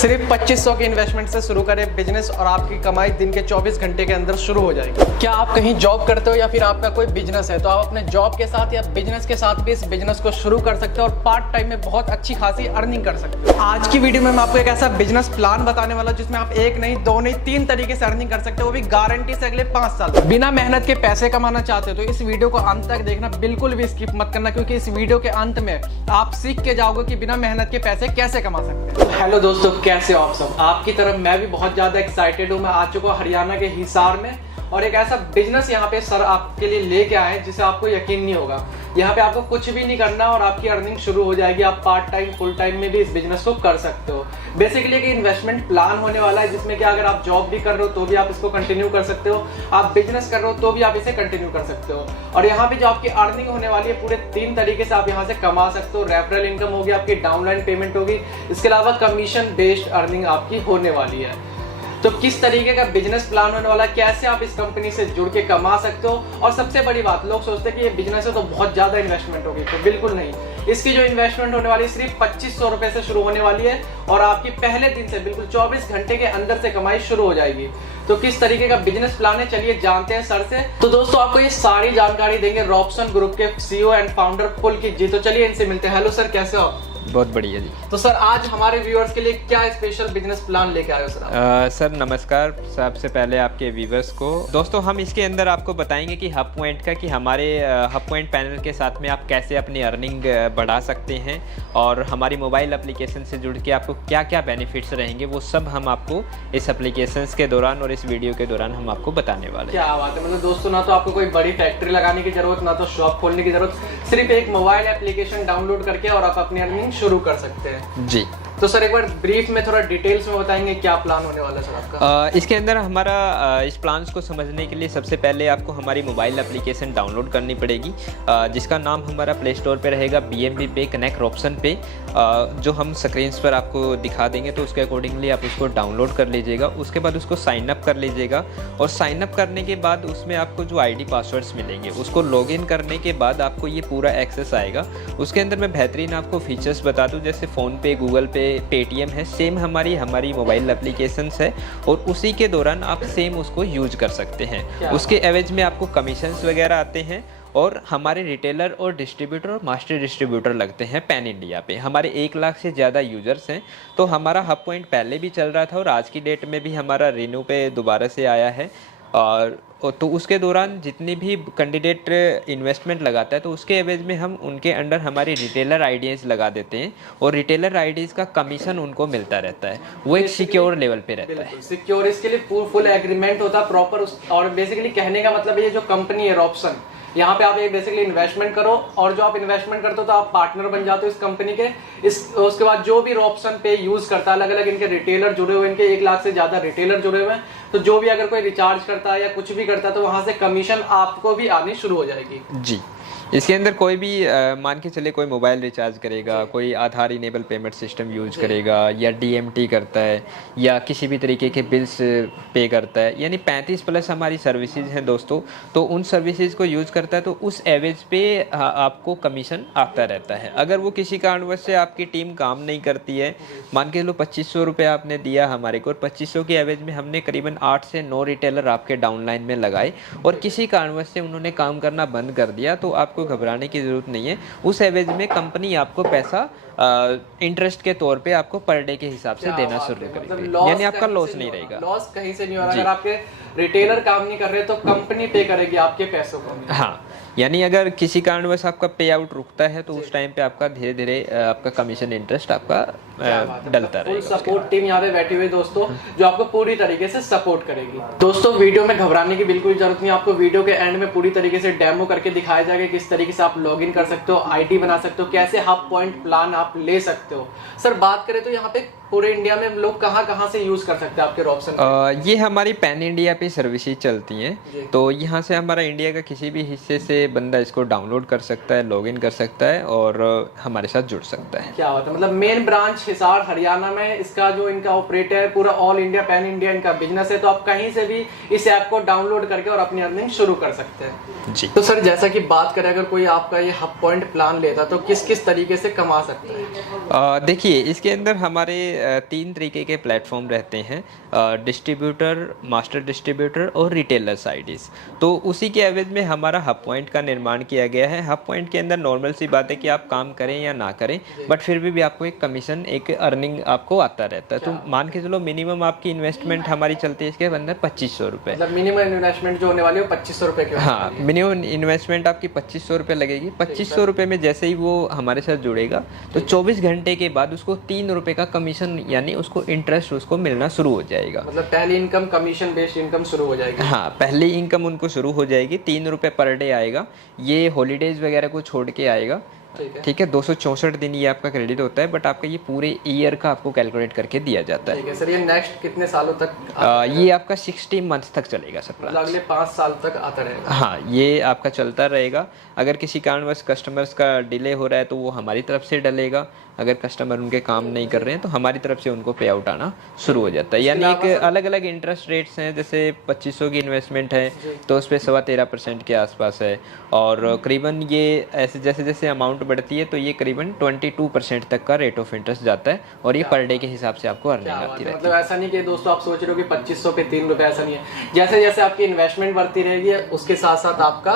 सिर्फ 2500 के इन्वेस्टमेंट से शुरू करें बिजनेस और आपकी कमाई दिन के 24 घंटे के अंदर शुरू हो जाएगी। क्या आप कहीं जॉब करते हो या फिर आपका कोई बिजनेस है, तो आप अपने जॉब के साथ या बिजनेस के साथ भी इस बिजनेस को शुरू कर सकते हो और पार्ट टाइम में बहुत अच्छी खासी अर्निंग कर सकते हो। आज की वीडियो में मैं आपको एक ऐसा बिजनेस प्लान बताने वाला हूं जिसमें आप एक नहीं, दो नहीं, 3 तरीके से अर्निंग कर सकते हो, वो भी गारंटी से अगले 5 साल। बिना मेहनत के पैसे कमाना चाहते हो तो इस वीडियो को अंत तक देखना, बिल्कुल भी स्किप मत करना, क्योंकि इस वीडियो के अंत में आप सीख के जाओगे कि बिना मेहनत के पैसे कैसे कमा सकते हैं। हेलो दोस्तों, कैसे हो आप सब? आपकी तरफ मैं भी बहुत ज्यादा एक्साइटेड हूँ। मैं आ चुका हूँ हरियाणा के हिसार में और एक ऐसा बिजनेस यहाँ पे सर आपके लिए लेके आए हैं जिसे आपको यकीन नहीं होगा। यहाँ पे आपको कुछ भी नहीं करना और आपकी अर्निंग शुरू हो जाएगी। आप पार्ट टाइम फुल टाइम में भी इस बिजनेस को कर सकते हो। बेसिकली एक इन्वेस्टमेंट प्लान होने वाला है जिसमें कि अगर आप जॉब भी कर रहे हो तो भी आप इसको कंटिन्यू कर सकते हो, आप बिजनेस कर रहे हो तो भी आप इसे कंटिन्यू कर सकते हो। और यहाँ पे जो आपकी अर्निंग होने वाली है पूरे 3 तरीके से आप यहाँ से कमा सकते हो। रेफरल इनकम होगी, आपकी डाउनलाइन पेमेंट होगी, इसके अलावा कमीशन बेस्ड अर्निंग आपकी होने वाली है। तो किस तरीके का बिजनेस प्लान होने वाला है, कैसे आप इस कंपनी से जुड़ के कमा सकते हो। और सबसे बड़ी बात, लोग सोचते हैं कि ये बिजनेस है तो बहुत ज्यादा इन्वेस्टमेंट होगी, तो बिल्कुल नहीं। इसकी जो इन्वेस्टमेंट होने वाली है सिर्फ 2500 रुपए से शुरू होने वाली है और आपकी पहले दिन से बिल्कुल 24 घंटे के अंदर से कमाई शुरू हो जाएगी। तो किस तरीके का बिजनेस प्लान है, चलिए जानते हैं सर से। तो दोस्तों आपको ये सारी जानकारी देंगे रॉबसन ग्रुप के CEO एंड फाउंडर पुलकित जी। तो चलिए इनसे मिलते हैं। हेलो सर, कैसे हो आप? बहुत बढ़िया जी। तो सर आज हमारे व्यूअर्स के लिए क्या स्पेशल बिजनेस प्लान लेके आए हो सर? सर नमस्कार। सबसे पहले आपके व्यूअर्स को दोस्तों हम इसके अंदर आपको बताएंगे कि हब पॉइंट का, कि हमारे हब पॉइंट पैनल के साथ में आप कैसे अपनी अर्निंग बढ़ा सकते हैं और हमारी मोबाइल एप्लीकेशन से जुड़ के आपको क्या क्या बेनिफिट्स रहेंगे, वो सब हम आपको इस एप्लीकेशन के दौरान और इस वीडियो के दौरान हम आपको बताने वाले हैं। क्या बात है। मतलब दोस्तों ना तो आपको कोई बड़ी फैक्ट्री लगाने की जरूरत, ना तो शॉप खोलने की जरूरत, सिर्फ एक मोबाइल एप्लीकेशन डाउनलोड करके और आप अपनी अर्निंग शुरू कर सकते हैं जी। तो सर एक बार ब्रीफ में थोड़ा डिटेल्स में बताएंगे क्या प्लान होने वाला है सर आपका? इसके अंदर हमारा इस प्लान्स को समझने के लिए सबसे पहले आपको हमारी मोबाइल एप्लीकेशन डाउनलोड करनी पड़ेगी, जिसका नाम हमारा प्ले स्टोर पे रहेगा BNB पे कनेक्ट रॉबसन पे, जो हम स्क्रीन पर आपको दिखा देंगे। तो उसके अकॉर्डिंगली आप उसको डाउनलोड कर लीजिएगा। उसके बाद उसको साइन अप कर लीजिएगा और साइन अप करने के बाद उसमें आपको जो ID पासवर्ड्स मिलेंगे उसको लॉगिन करने के बाद आपको ये पूरा एक्सेस आएगा। उसके अंदर मैं बेहतरीन आपको फीचर्स बता दूँ, जैसे फ़ोनपे, गूगल पे, पेटीएम है, सेम हमारी मोबाइल एप्लीकेशंस है और उसी के दौरान आप सेम उसको यूज कर सकते हैं। उसके एवज में आपको कमीशंस वगैरह आते हैं और हमारे रिटेलर और डिस्ट्रीब्यूटर और मास्टर डिस्ट्रीब्यूटर लगते हैं पैन इंडिया पे। हमारे 1 लाख से ज़्यादा यूजर्स हैं। तो हमारा हब पॉइंट पहले भी चल रहा था और आज की डेट में भी हमारा रिन्यू पे दोबारा से आया है। और तो उसके दौरान जितनी भी कैंडिडेट इन्वेस्टमेंट लगाता है तो उसके एवज में हम उनके अंडर हमारी रिटेलर आईडीज लगा देते हैं और रिटेलर आईडीज का कमीशन उनको मिलता रहता है। वो एक सिक्योर लेवल पे रहता है। सिक्योर, इसके लिए फुल एग्रीमेंट होता है प्रॉपर। और बेसिकली कहने का मतलब ये जो कंपनी है रॉबसन, यहाँ पे आप एक बेसिकली इन्वेस्टमेंट करो और जो आप इन्वेस्टमेंट करते हो तो आप पार्टनर बन जाते हो इस कंपनी के। उसके बाद जो भी रॉबसन पे यूज करता है, अलग अलग इनके रिटेलर जुड़े हुए, इनके 1 लाख से ज्यादा रिटेलर जुड़े हुए हैं। तो जो भी अगर कोई रिचार्ज करता है या कुछ भी करता है तो वहां से कमीशन आपको भी आनी शुरू हो जाएगी जी। इसके अंदर कोई भी मान के चले कोई मोबाइल रिचार्ज करेगा, कोई आधार इनेबल पेमेंट सिस्टम यूज करेगा या DMT करता है या किसी भी तरीके के बिल्स पे करता है, यानी 35+ हमारी सर्विसेज हैं दोस्तों। तो उन सर्विसेज को यूज करता है तो उस एवरेज पे आपको कमीशन आता रहता है। अगर वो किसी कारणवश से आपकी टीम काम नहीं करती है, मान के लो 2500 रुपये आपने दिया हमारे को और 2500 के एवरेज में हमने करीबन 8 से 9 रिटेलर आपके डाउनलाइन में लगाए और किसी कारणवश से उन्होंने काम करना बंद कर दिया, तो आपको घबराने की जरूरत नहीं है। उस एवज में कंपनी आपको पैसा इंटरेस्ट के तौर पे आपको पर डे के हिसाब से देना शुरू करेगी, यानी आपका लॉस नहीं रहेगा। लॉस कहीं से नहीं हो रहा। अगर आपके रिटेलर काम नहीं कर रहे तो कंपनी पे करेगी आपके पैसों को। हाँ, यानी अगर किसी कारणवश आपका पे आउट रुकता है तो उस टाइम पे आपका धीरे धीरे आपका कमीशन इंटरेस्ट आपका डलता रहेगा। फुल सपोर्ट टीम यहाँ पे बैठी हुई दोस्तों जो आपको पूरी तरीके से सपोर्ट करेगी। दोस्तों वीडियो में घबराने की बिल्कुल जरूरत नहीं। आपको वीडियो के एंड में पूरी तरीके से डेमो करके दिखाया जाएगा किस तरीके से आप लॉगिन कर सकते हो, ID बना सकते हो, कैसे हब पॉइंट प्लान आप ले सकते हो। सर बात करें तो यहाँ पे पूरे इंडिया में लोग कहाँ से यूज कर सकते हैं आपके रॉबसन? ये हमारी पैन इंडिया पे सर्विसेज चलती हैं। तो यहाँ से हमारा इंडिया का किसी भी हिस्से से बंदा इसको डाउनलोड कर सकता है, लॉगिन कर सकता है और हमारे साथ जुड़ सकता है। क्या बात है। मतलब मेन ब्रांच हिसार हरियाणा में इसका जो इनका ऑपरेटर है, पूरा ऑल इंडिया पैन इंडिया इनका बिजनेस है। तो आप कहीं से भी इस ऐप को डाउनलोड करके और अपनी अर्निंग शुरू कर सकते हैं जी। तो सर जैसा कि बात करें, अगर कोई आपका ये हब पॉइंट प्लान लेता तो किस किस तरीके से कमा सकते हैं? देखिए इसके अंदर हमारे तीन तरीके के प्लेटफॉर्म रहते हैं, डिस्ट्रीब्यूटर, मास्टर डिस्ट्रीब्यूटर और रिटेलर साइट्स। तो उसी के एवज में हमारा हब पॉइंट का निर्माण किया गया है। हब पॉइंट के अंदर नॉर्मल सी बात है कि आप काम करें या ना करें, बट फिर भी आपको एक कमीशन, एक अर्निंग आपको आता रहता है। तो मान के चलो मिनिमम आपकी इन्वेस्टमेंट हमारी चलती है इसके अंदर 2500 रुपये। मतलब मिनिमम इन्वेस्टमेंट जो होने वाली है 2500 रुपये की। हाँ, मिनिमम इन्वेस्टमेंट आपकी 2500 रुपये लगेगी। 2500 रुपये में जैसे ही वो हमारे साथ जुड़ेगा तो 24 घंटे के बाद उसको 3 रुपये का कमीशन, यानी उसको इंटरेस्ट उसको मिलना शुरू हो जाएगा। मतलब पहली इनकम कमीशन बेस्ड इनकम शुरू हो जाएगी। हाँ, पहली इनकम उनको शुरू हो जाएगी। 3 रुपये पर डे आएगा। ये हॉलीडेज वगैरह को छोड़ के आएगा। ठीक है, 264 दिन ये आपका क्रेडिट होता है, बट आपका ये पूरे ईयर का आपको कैलकुलेट करके दिया जाता है। ठीक है सर, ये नेक्स्ट कितने सालों तक ये आपका 60 मंथ्स तक चलेगा सर। मतलब अगले 5 साल तक आता रहेगा। हाँ, ये आपका चलता रहेगा। अगर किसी कारणवश कस्टमर्स का डिले हो रहा है तो वो हमारी तरफ से डलेगा। अगर कस्टमर उनके काम नहीं कर रहे हैं तो हमारी तरफ से उनको पे आउट आना शुरू हो जाता है। यानी एक अलग अलग इंटरेस्ट रेट्स हैं। जैसे 2500 की इन्वेस्टमेंट है तो उस पर 13.25% के आसपास है, और करीबन ये ऐसे जैसे जैसे अमाउंट बढ़ती है तो ये करीबन 22% तक का रेट ऑफ इंटरेस्ट जाता है, और ये पर डे के हिसाब से आपको अर्निंग आती रहती है। मतलब ऐसा नहीं कि दोस्तों आप सोच रहे हो कि 2500 पे 3 रुपए, ऐसा नहीं है। जैसे जैसे आपकी इन्वेस्टमेंट बढ़ती रहेगी उसके साथ साथ आपका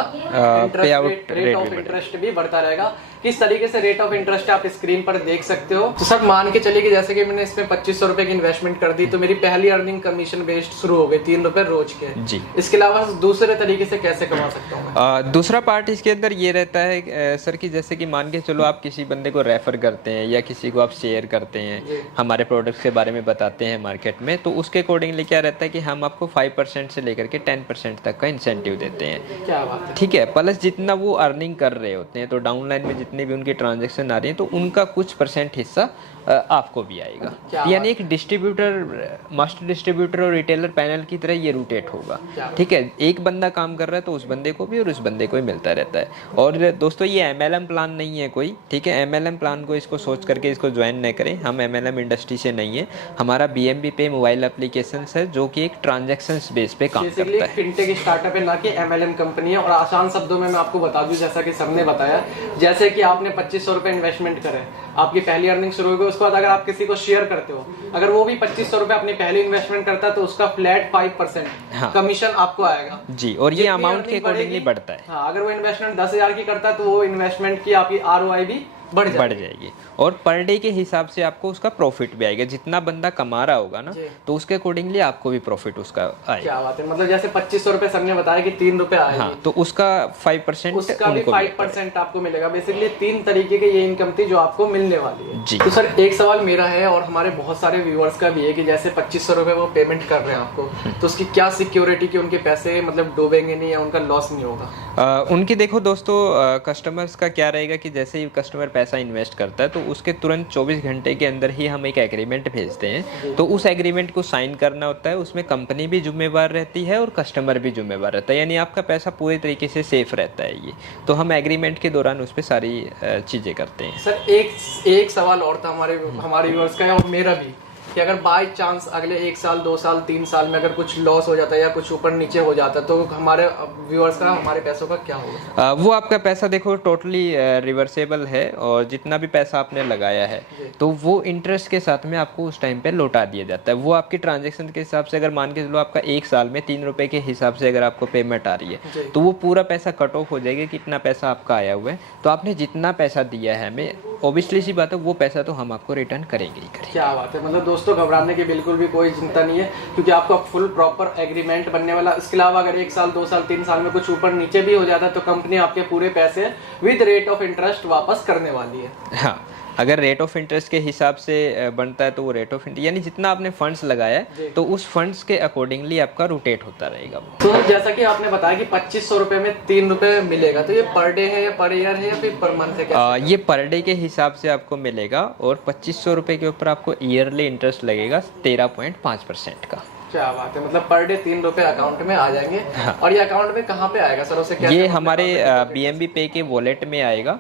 रेट ऑफ इंटरेस्ट भी बढ़ता रहेगा। किस तरीके से रेट ऑफ इंटरेस्ट आप स्क्रीन पर देख सकते हो। तो सर मान के चलिए कि जैसे कि मैंने इसमें 2500 रुपए की इन्वेस्टमेंट कर दी तो मेरी पहली अर्निंग कमीशन बेस्ड शुरू हो गई 3 रुपए रोज के जी। इसके अलावा दूसरे तरीके से कैसे कमा सकता हूँ? दूसरा पार्ट इसके अंदर ये रहता है सर कि जैसे कि मान के चलो आप किसी बंदे को रेफर करते हैं या किसी को आप शेयर करते हैं, हमारे प्रोडक्ट्स के बारे में बताते हैं मार्केट में, तो उसके अकॉर्डिंगली क्या रहता है कि हम आपको 5% से लेकर के 10% तक का इंसेंटिव देते हैं। क्या बात है। ठीक है, प्लस जितना वो अर्निंग कर रहे होते हैं तो डाउनलाइन में जितनी भी उनकी ट्रांजेक्शन आ रही है तो उनका कुछ परसेंट हिस्सा आपको भी आएगा। यानी एक डिस्ट्रीब्यूटर, मास्टर डिस्ट्रीब्यूटर और रिटेलर पैनल की तरह ये रोटेट होगा। ठीक है, एक बंदा काम कर रहा है तो उस बंदे को भी और उस बंदे को ही मिलता रहता है। और दोस्तों ये MLM प्लान नहीं है कोई। ठीक है, MLM प्लान को इसको सोच करके इसको ज्वाइन न करें। हम MLM इंडस्ट्री से नहीं है। हमारा BNB पे मोबाइल एप्लीकेशन है जो कि एक ट्रांजेक्शन बेस पे काम करता है। फिनटेक स्टार्टअप है, ना कि MLM कंपनी है। और आसान शब्दों में मैं आपको बता दूं, जैसा कि सर ने बताया, जैसे कि आपने 2500 रुपए इन्वेस्टमेंट करे, आपकी पहली अर्निंग शुरू होगी। उसके बाद अगर आप किसी को शेयर करते हो, अगर वो भी 2500 रुपए अपनी पहली इन्वेस्टमेंट करता है तो उसका फ्लैट 5% कमीशन आपको आएगा जी। और ये अमाउंट के अकॉर्डिंगली बढ़ता है। हाँ, अगर वो इन्वेस्टमेंट 10,000 की करता है तो वो इन्वेस्टमेंट की आपकी ROI भी बढ़ जाएगी। और पर डे के हिसाब से आपको उसका प्रॉफिट भी आएगा। जितना बंदा कमा रहा होगा ना तो उसके अकॉर्डिंगली आपको भी प्रॉफिट उसका आएगा। क्या बात है। मतलब जैसे 2500 रुपए सर ने बताया कि 3 रुपए आएंगे, हाँ, तो उसका 5% उसका भी 5% आपको मिलेगा। बेसिकली 3 तरीके की ये इनकम थी जो आपको मिलने वाली है जी। तो सर एक सवाल मेरा है और हमारे बहुत सारे व्यूअर्स का भी है कि जैसे 2500 रुपए वो पेमेंट कर रहे हैं आपको, तो उसकी क्या सिक्योरिटी की उनके पैसे मतलब डूबेंगे नहीं या उनका लॉस नहीं होगा? उनकी देखो दोस्तों, कस्टमर्स का क्या रहेगा कि जैसे ही कस्टमर पैसा इन्वेस्ट करता है तो उसके तुरंत 24 घंटे के अंदर ही हम एक एग्रीमेंट भेजते हैं। तो उस एग्रीमेंट को साइन करना होता है। उसमें कंपनी भी जिम्मेवार रहती है और कस्टमर भी जिम्मेवार रहता है, यानी आपका पैसा पूरी तरीके से सेफ रहता है। ये तो हम एग्रीमेंट के दौरान उस पर सारी चीज़ें करते हैं। सर एक सवाल और था हमारे व्यूअर्स का और मेरा भी, कि अगर बाय चांस अगले 1 साल 2 साल 3 साल में अगर कुछ लॉस हो जाता है या कुछ ऊपर नीचे हो जाता है तो हमारे व्यूअर्स का, हमारे पैसों का क्या होगा? वो आपका पैसा देखो टोटली रिवर्सेबल है, और जितना भी पैसा आपने लगाया है तो वो इंटरेस्ट के साथ में आपको उस टाइम पे लौटा दिया जाता है। वो आपकी ट्रांजेक्शन के हिसाब से, अगर मान के चलो आपका 1 साल में 3 रुपए के हिसाब से अगर आपको पेमेंट आ रही है तो वो पूरा पैसा कट ऑफ हो जाएगा। कितना पैसा आपका आया हुआ है, तो आपने जितना पैसा दिया है हमें, ऑब्वियसली सी बात है वो पैसा तो हम आपको रिटर्न करेंगे ही करेंगे। क्या बात है। मतलब दोस्तों घबराने की बिल्कुल भी कोई चिंता नहीं है, क्योंकि आपका फुल प्रॉपर एग्रीमेंट बनने वाला। इसके अलावा अगर 1 साल 2 साल 3 साल में कुछ ऊपर नीचे भी हो जाता है तो कंपनी आपके पूरे पैसे विद रेट ऑफ इंटरेस्ट वापस करने वाली है। हाँ, अगर रेट ऑफ इंटरेस्ट के हिसाब से बनता है तो वो रेट ऑफ इंटरेस्ट, यानी जितना आपने फंड्स लगाया है तो उस फंड्स के अकॉर्डिंगली आपका रोटेट होता रहेगा। तो जैसा कि आपने बताया कि 2500 रुपए में 3 रुपए मिलेगा, तो ये पर डे है या पर ईयर है या फिर पर मंथ है? ये पर डे के हिसाब से आपको मिलेगा, और 2500 रुपए के ऊपर आपको ईयरली इंटरेस्ट लगेगा 13.5% का। क्या बात है, मतलब पर डे 3 रुपए अकाउंट में आ जाएंगे। और ये अकाउंट में कहाँ पे आएगा सर, उसे क्या ये हमारे BNB पे के वॉलेट में आएगा।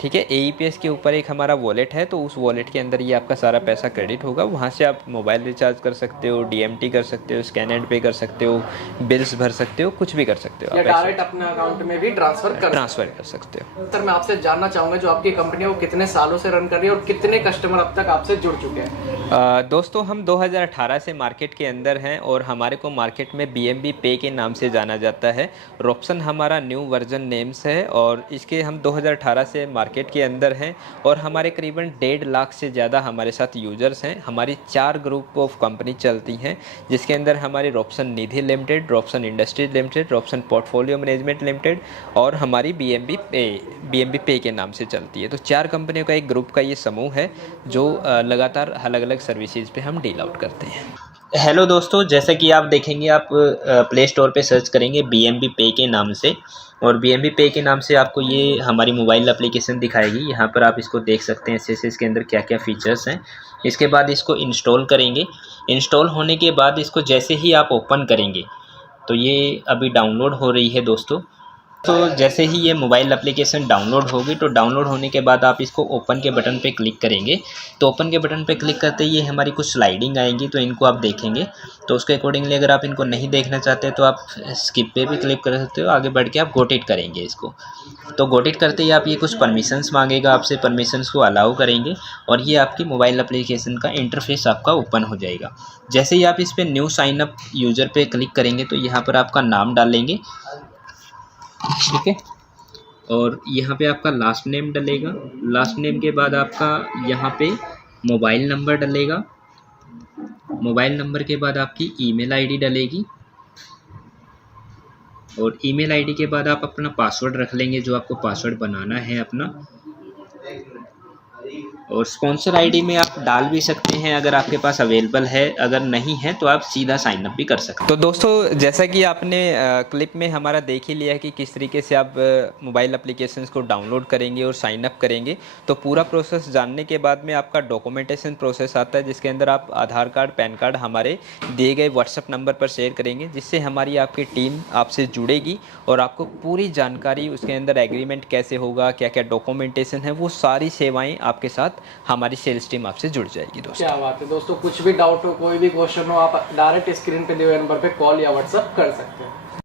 ठीक है, AEPS के ऊपर एक हमारा वॉलेट है, तो उस वॉलेट के अंदर ये आपका सारा पैसा क्रेडिट होगा। वहाँ से आप मोबाइल रिचार्ज कर सकते हो, DMT कर सकते हो, स्कैन एंड पे कर सकते हो, बिल्स भर सकते हो, कुछ भी कर सकते हो। या डायरेक्ट अपने अकाउंट में भी ट्रांसफर कर सकते हो। सर मैं आपसे जानना चाहूँगा, जो आपकी कंपनी है वो कितने सालों से रन कर रही है और कितने कस्टमर अब तक आपसे जुड़ चुके हैं? दोस्तों हम 2018 से मार्केट के अंदर हैं और हमारे को मार्केट में BNB पे के नाम से जाना जाता है। रॉप्सन हमारा न्यू वर्जन नेम्स है और इसके हम 2018 से मार्केट के अंदर हैं और हमारे करीबन 1.5 लाख से ज़्यादा हमारे साथ यूज़र्स हैं। हमारी 4 ग्रुप ऑफ कंपनी चलती हैं, जिसके अंदर हमारी Ropson Nidhi limited, Ropson industries limited, Ropson portfolio management limited और हमारी BNB पे के नाम से चलती है। तो 4 कंपनियों का एक ग्रुप का ये समूह है जो लगातार अलग अलग सर्विसेज पे हम डील आउट करते हैं। हेलो दोस्तों, जैसा कि आप देखेंगे, आप प्ले स्टोर पे सर्च करेंगे BNB पे के नाम से और BNB पे के नाम से आपको ये हमारी मोबाइल एप्लीकेशन दिखाएगी। यहाँ पर आप इसको देख सकते हैं इसके अंदर क्या क्या फ़ीचर्स हैं। इसके बाद इसको इंस्टॉल करेंगे। इंस्टॉल होने के बाद इसको जैसे ही आप ओपन करेंगे, तो ये अभी डाउनलोड हो रही है दोस्तों। तो जैसे ही ये मोबाइल एप्लीकेशन डाउनलोड होगी, तो डाउनलोड होने के बाद आप इसको ओपन के बटन पे क्लिक करेंगे। तो ओपन के बटन पे क्लिक करते ही ये हमारी कुछ स्लाइडिंग आएंगी, तो इनको आप देखेंगे। तो उसके अकॉर्डिंगली अगर आप इनको नहीं देखना चाहते तो आप स्किप पे भी क्लिक कर सकते हो। आगे बढ़ के आप गोट इट करेंगे इसको। तो गोट इट करते ही आप ये कुछ परमिशंस मांगेगा आपसे, परमिशंस को अलाउ करेंगे और ये आपकी मोबाइल एप्लीकेशन का इंटरफेस आपका ओपन हो जाएगा। जैसे ही आप इस पर न्यू साइन अप यूज़र पे क्लिक करेंगे, तो यहाँ पर आपका नाम डालेंगे, ठीक है, और यहाँ पे आपका लास्ट नेम डलेगा। लास्ट नेम के बाद आपका यहाँ पे मोबाइल नंबर डलेगा। मोबाइल नंबर के बाद आपकी ईमेल आईडी डलेगी और ईमेल आईडी के बाद आप अपना पासवर्ड रख लेंगे, जो आपको पासवर्ड बनाना है अपना। और स्पॉन्सर आईडी में आप डाल भी सकते हैं अगर आपके पास अवेलेबल है, अगर नहीं है तो आप सीधा साइन अप भी कर सकते हैं। तो दोस्तों, जैसा कि आपने क्लिप में हमारा देख ही लिया है कि किस तरीके से आप मोबाइल एप्लीकेशंस को डाउनलोड करेंगे और साइन अप करेंगे। तो पूरा प्रोसेस जानने के बाद में आपका डॉक्यूमेंटेशन प्रोसेस आता है, जिसके अंदर आप आधार कार्ड, पैन कार्ड हमारे दिए गए व्हाट्सएप नंबर पर शेयर करेंगे, जिससे हमारी आपकी टीम आपसे जुड़ेगी और आपको पूरी जानकारी, उसके अंदर एग्रीमेंट कैसे होगा, क्या क्या डॉक्यूमेंटेशन है, वो सारी सेवाएँ आपके साथ हमारी सेल्स टीम आपसे जुड़ जाएगी। दोस्तों क्या बात है दोस्तों, कुछ भी डाउट हो, कोई भी क्वेश्चन हो, आप डायरेक्ट स्क्रीन पे दिए हुए नंबर पे कॉल या व्हाट्सएप कर सकते हैं।